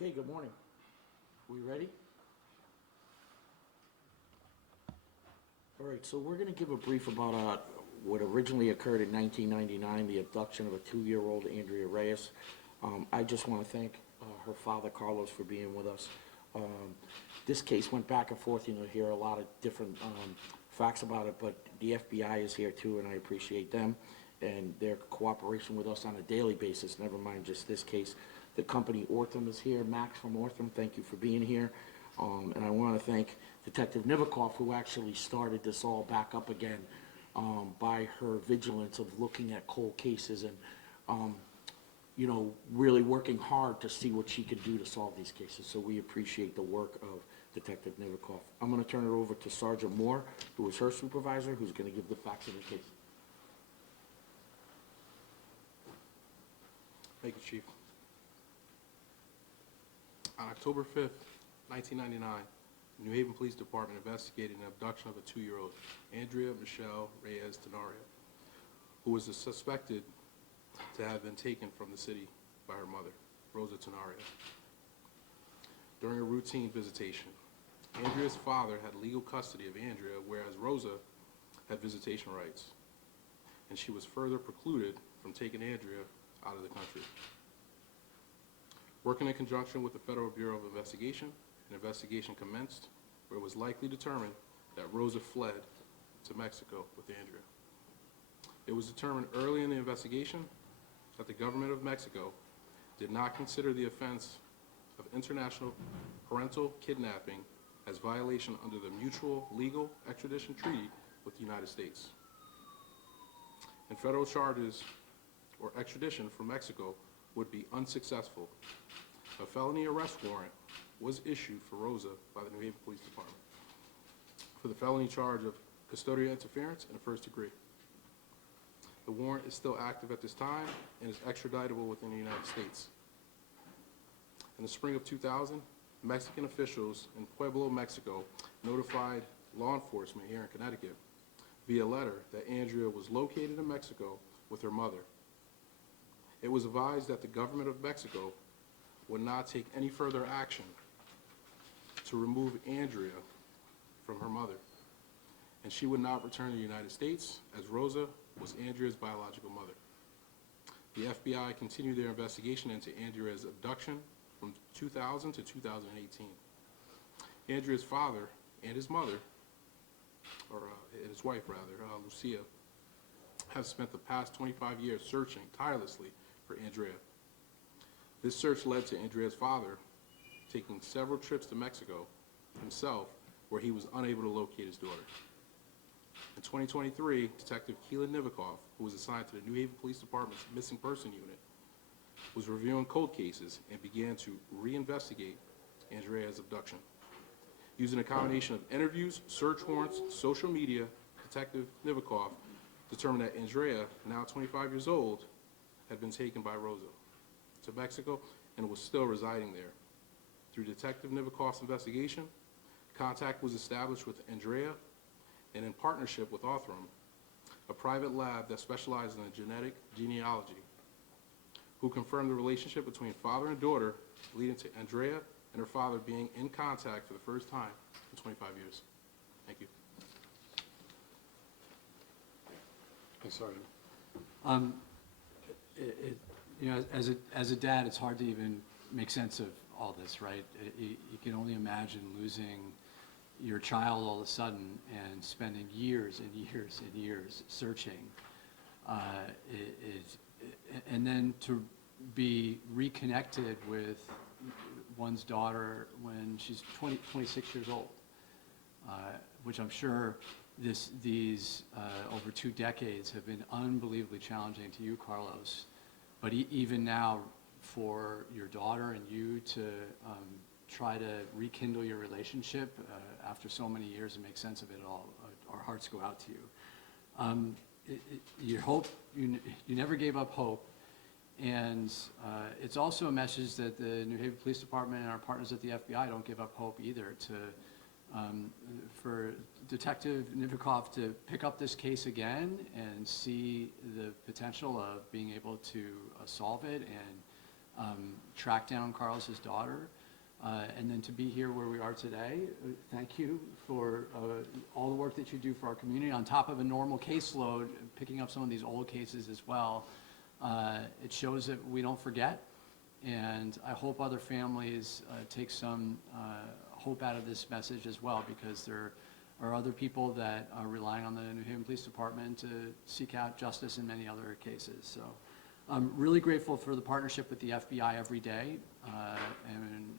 Okay, good morning. We ready? All right, so we're going to give a brief about what originally occurred in 1999, the abduction of a 2-year-old Andrea Reyes. I just want to thank her father, Carlos, for being with us. This case went back and forth, hear a lot of different facts about it, but the FBI is here too, and I appreciate them and their cooperation with us on a daily basis, never mind just this case. The company Ortham is here. Max from Ortham, thank you for being here. And I want to thank Detective Nivikov, who actually started this all back up again by her vigilance of looking at cold cases and, really working hard to see what she could do to solve these cases. So we appreciate the work of Detective Nivikov. I'm going to turn it over to Sergeant Moore, who is her supervisor, who's going to give the facts of the case. Thank you, Chief. On October 5th, 1999, the New Haven Police Department investigated an abduction of a 2-year-old, Andrea Michelle Reyes Tenorio, who was suspected to have been taken from the city by her mother, Rosa Tenorio. During a routine visitation, Andrea's father had legal custody of Andrea, whereas Rosa had visitation rights, and she was further precluded from taking Andrea out of the country. Working in conjunction with the Federal Bureau of Investigation, an investigation commenced where it was likely determined that Rosa fled to Mexico with Andrea. It was determined early in the investigation that the government of Mexico did not consider the offense of international parental kidnapping as violation under the Mutual Legal Extradition Treaty with the United States. And federal charges or extradition from Mexico would be unsuccessful. A felony arrest warrant was issued for Rosa by the New Haven Police Department for the felony charge of custodial interference in the first degree. The warrant is still active at this time and is extraditable within the United States. In the spring of 2000, Mexican officials in Pueblo, Mexico, notified law enforcement here in Connecticut via letter that Andrea was located in Mexico with her mother. It was advised that the government of Mexico would not take any further action to remove Andrea from her mother, and she would not return to the United States, as Rosa was Andrea's biological mother. The FBI continued their investigation into Andrea's abduction from 2000 to 2018. Andrea's father and his mother, or his wife rather, Lucia, have spent the past 25 years searching tirelessly for Andrea. This search led to Andrea's father taking several trips to Mexico himself, where he was unable to locate his daughter. In 2023, Detective Keelan Nivikov, who was assigned to the New Haven Police Department's Missing Person Unit, was reviewing cold cases and began to reinvestigate Andrea's abduction. Using a combination of interviews, search warrants, social media, Detective Nivikov determined that Andrea, now 25 years old, had been taken by Rosa to Mexico and was still residing there. Through Detective Nivikov's investigation, contact was established with Andrea, and in partnership with Ortham, a private lab that specializes in genetic genealogy, who confirmed the relationship between father and daughter, leading to Andrea and her father being in contact for the first time in 25 years. Thank you. Thanks, Sergeant. As a dad, it's hard to even make sense of all this, right? You can only imagine losing your child all of a sudden and spending years and years and years searching. And then to be reconnected with one's daughter when she's 26 years old, which I'm sure these over 2 decades have been unbelievably challenging to you, Carlos. But even now, for your daughter and you to try to rekindle your relationship after so many years and make sense of it all, our hearts go out to you. You never gave up hope, and it's also a message that the New Haven Police Department and our partners at the FBI don't give up hope either. For Detective Nivikov to pick up this case again and see the potential of being able to solve it and track down Carlos's daughter, and then to be here where we are today. Thank you for all the work that you do for our community, on top of a normal caseload, picking up some of these old cases as well. It shows that we don't forget, and I hope other families take some hope out of this message as well, because there are other people that are relying on the New Haven Police Department to seek out justice in many other cases. So I'm really grateful for the partnership with the FBI every day, and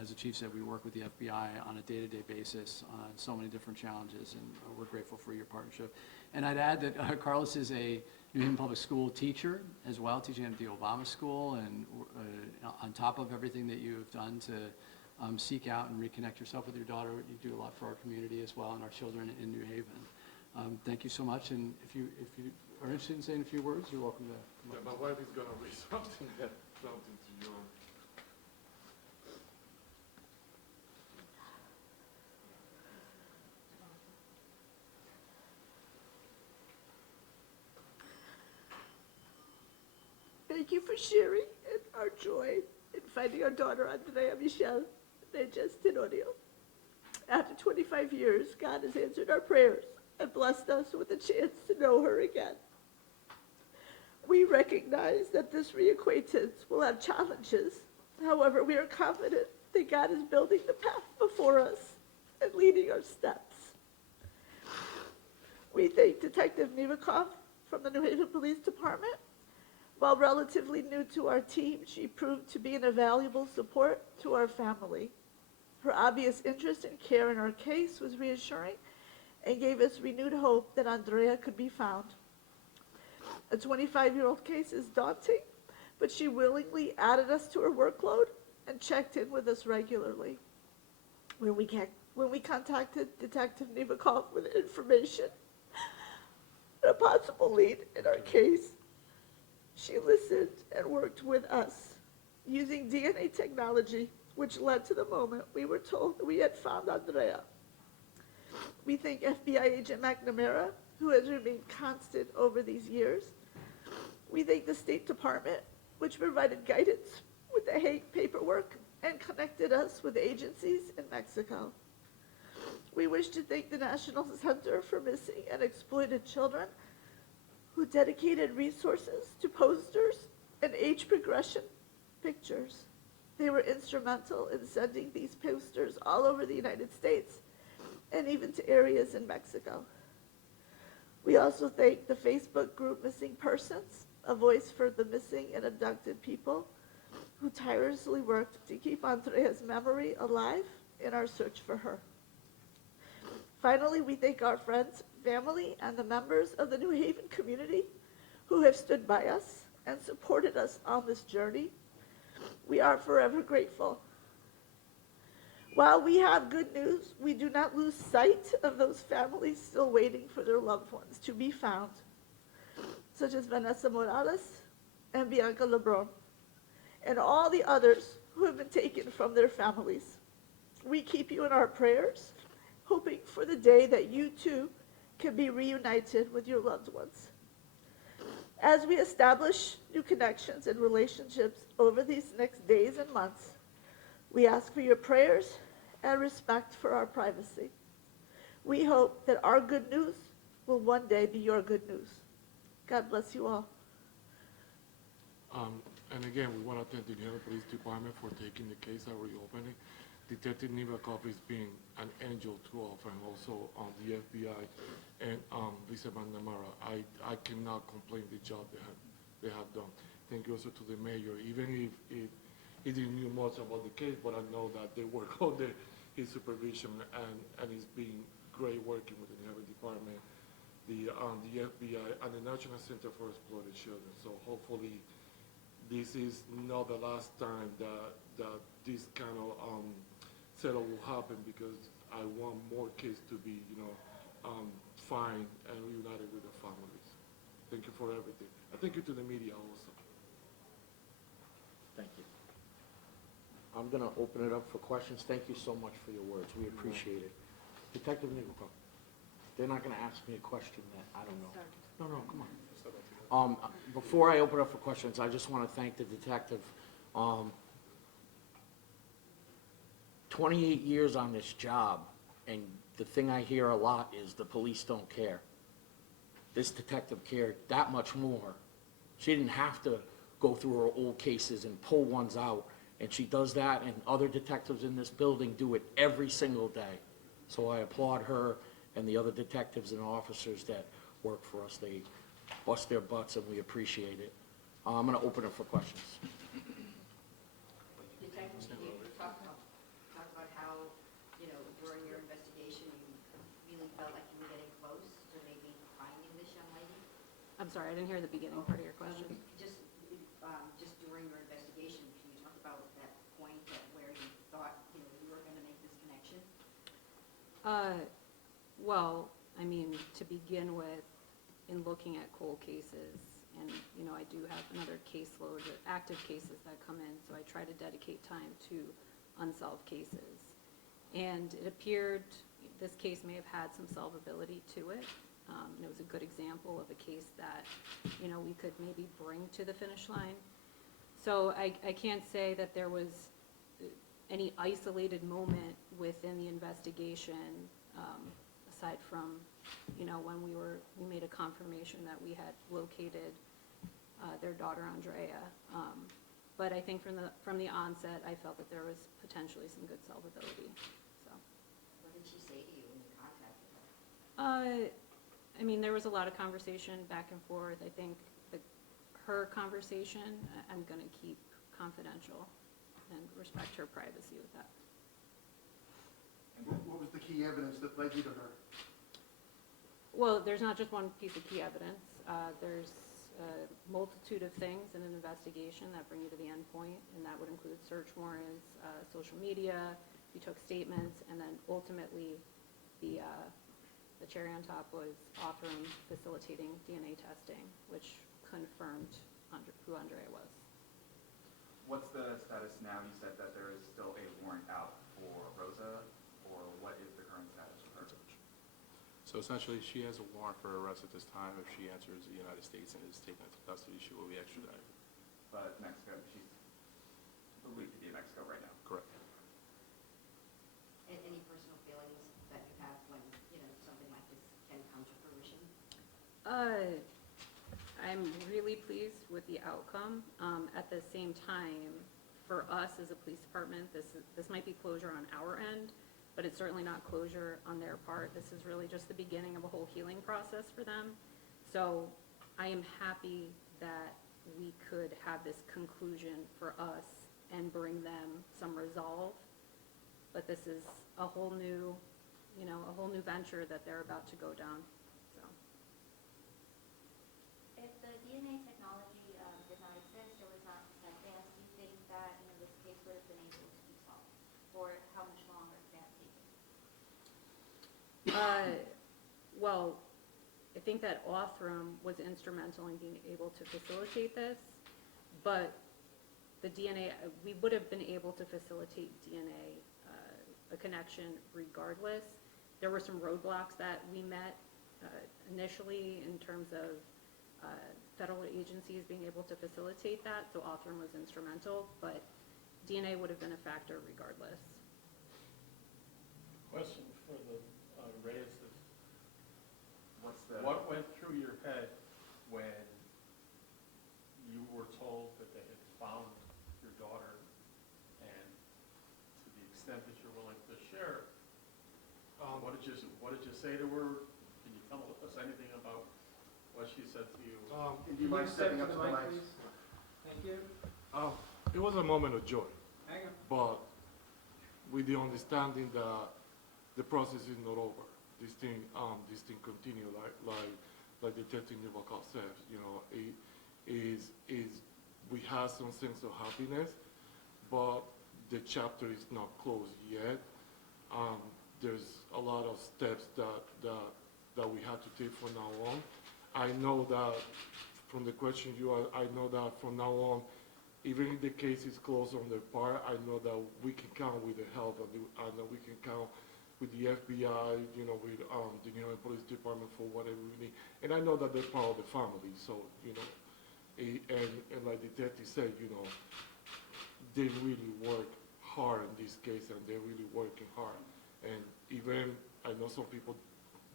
as the chief said, we work with the FBI on a day-to-day basis on so many different challenges, and we're grateful for your partnership. And I'd add that Carlos is a New Haven Public School teacher as well, teaching at the Obama School, and on top of everything that you've done to seek out and reconnect yourself with your daughter, you do a lot for our community as well and our children in New Haven. Thank you so much, and if you are interested in saying a few words, you're welcome to come up. Yeah, my wife is gonna read something to you. Thank you for sharing in our joy in finding our daughter, Andrea Michelle Neges Tenorio. After 25 years, God has answered our prayers and blessed us with a chance to know her again. We recognize that this reacquaintance will have challenges. However, we are confident that God is building the path before us and leading our steps. We thank Detective Nivikov from the New Haven Police Department. While relatively new to our team, she proved to be an invaluable support to our family. Her obvious interest and care in our case was reassuring and gave us renewed hope that Andrea could be found. A 25-year-old case is daunting, but she willingly added us to her workload and checked in with us regularly. When we contacted Detective Nivikov with information and a possible lead in our case, she listened and worked with us using DNA technology, which led to the moment we were told that we had found Andrea. We thank FBI Agent McNamara, who has remained constant over these years. We thank the State Department, which provided guidance with the Hague paperwork and connected us with agencies in Mexico. We wish to thank the National Center for Missing and Exploited Children, who dedicated resources to posters and age progression pictures. They were instrumental in sending these posters all over the United States and even to areas in Mexico. We also thank the Facebook group Missing Persons, a voice for the missing and abducted people, who tirelessly worked to keep Andrea's memory alive in our search for her. Finally, we thank our friends, family, and the members of the New Haven community who have stood by us and supported us on this journey. We are forever grateful. While we have good news, we do not lose sight of those families still waiting for their loved ones to be found, such as Vanessa Morales and Bianca Lebron, and all the others who have been taken from their families. We keep you in our prayers, hoping for the day that you too can be reunited with your loved ones. As we establish new connections and relationships over these next days and months, we ask for your prayers and respect for our privacy. We hope that our good news will one day be your good news. God bless you all. And again, we want to thank the New Haven Police Department for taking the case and reopening. Detective Nivikov is being an angel to all, and also the FBI and Lisa McNamara. I cannot complain the job they have done. Thank you also to the mayor, even if he didn't know much about the case, but I know that they work under his supervision, and it's been great working with the New Haven Department, the FBI, and the National Center for Exploited Children. So hopefully this is not the last time that this kind of settle will happen, because I want more kids to be, fine and reunited with their families. Thank you for everything. And thank you to the media also. Thank you. I'm going to open it up for questions. Thank you so much for your words. We appreciate it. Detective Nivikov, they're not going to ask me a question that I don't know. No, come on. Before I open up for questions, I just want to thank the detective Um, 28 years on this job, and the thing I hear a lot is the police don't care. This detective cared that much more. She didn't have to go through her old cases and pull ones out, and she does that, and other detectives in this building do it every single day. So I applaud her and the other detectives and officers that work for us. They bust their butts, and we appreciate it. I'm gonna open it for questions. Detective, you talk about how, you know, during your investigation, you really felt like you were getting close to maybe finding this young lady? I'm sorry, I didn't hear the beginning part of your question. Just during your investigation, can you talk about that point at where you thought, you know, you were gonna make this connection? Well, I mean, to begin with, in looking at cold cases, and, you know, I do have another caseload of active cases that come in, so I try to dedicate time to unsolved cases. And it appeared this case may have had some solvability to it. And it was a good example of a case that, you know, we could maybe bring to the finish line. So I can't say that there was any isolated moment within the investigation, aside from, you know, when we made a confirmation that we had located their daughter Andrea. But I think from the onset, I felt that there was potentially some good solvability, so. What did she say to you when you contacted her? I mean, there was a lot of conversation back and forth. I think her conversation, I'm gonna keep confidential and respect her privacy with that. And what was the key evidence that led you to her? Well, there's not just one piece of key evidence. There's a multitude of things in an investigation that bring you to the end point, and that would include search warrants, social media, we took statements, and then ultimately the cherry on top was Othram facilitating DNA testing, which confirmed who Andrea was. What's the status now? You said that there is still a warrant out for Rosa, or what is the current status of her? So essentially, she has a warrant for arrest at this time. If she enters the United States and is taken into custody, she will be extradited. But Mexico, she's believed to be in Mexico right now. Correct. Any personal feelings that you have when, you know, something like this can come to fruition? I'm really pleased with the outcome. At the same time, for us as a police department, this might be closure on our end, but it's certainly not closure on their part. This is really just the beginning of a whole healing process for them. So I am happy that we could have this conclusion for us and bring them some resolve. But this is a whole new, you know, a whole new venture that they're about to go down, so. If the DNA technology did not exist or was not advanced, do you think that, you know, this case would have been able to be solved? Or how much longer could that take? Well, I think that Othram was instrumental in being able to facilitate this, but the DNA, we would have been able to facilitate DNA, a connection regardless. There were some roadblocks that we met initially in terms of federal agencies being able to facilitate that, so Othram was instrumental, but DNA would have been a factor regardless. Question for the Reyeses. What went through your head when you were told that they had found your daughter, and to the extent that you're willing to share, what did you say to her? Can you tell us anything about what she said to you? And do you mind stepping up to the mic? Thank you. It was a moment of joy, Hang on. but with the understanding that the process is not over. This thing continue like Detective Nivakov says. You know, we have some sense of happiness, but the chapter is not closed yet. There's a lot of steps that we have to take from now on. I know that from the question I know that from now on, even if the case is closed on their part, I know that we can count with the help and that we can count with the FBI, you know, with the New York Police Department for whatever we need. And I know that they're part of the family, so, you know, and like the detective said, you know, they really work hard in this case, and they're really working hard. And even, I know some people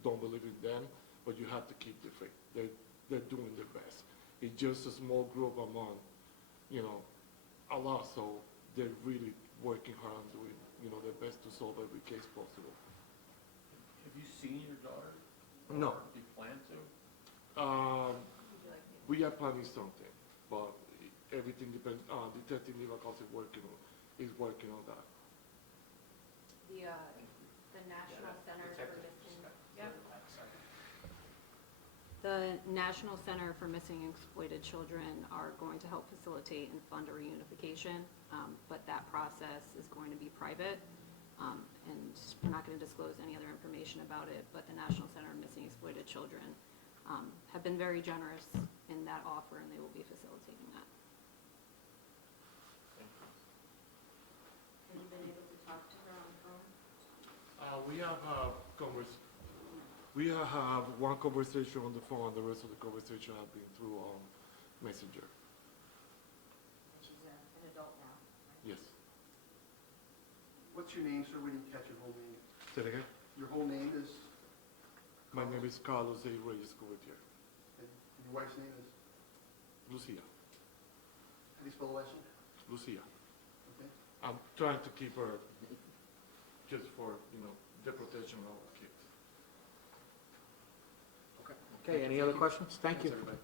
don't believe in them, but you have to keep the faith. They're doing their best. It's just a small group among, a lot, so they're really working hard on doing, their best to solve every case possible. Have you seen your daughter? No. Or do you plan to? We are planning something, but everything depends, Detective Nivakos is working on that. The National Center for Missing, the National Center for Missing and Exploited Children are going to help facilitate and fund a reunification, but that process is going to be private, and we're not going to disclose any other information about it, but the National Center of Missing and Exploited Children have been very generous in that offer, and they will be facilitating that. Have you been able to talk to her on the phone? We have one conversation on the phone, and the rest of the conversation have been through Messenger. And she's an adult now, right? Yes. What's your name, sir? We didn't catch your whole name. Say it again. Your whole name is, My name is Carlos A. Reyes Cuvetier. and your wife's name is, Lucia. how do you spell the last name? Lucia. Okay. I'm trying to keep her just for, the protection of our kids. Okay. Okay, any other questions? Thank you. Thanks, everybody.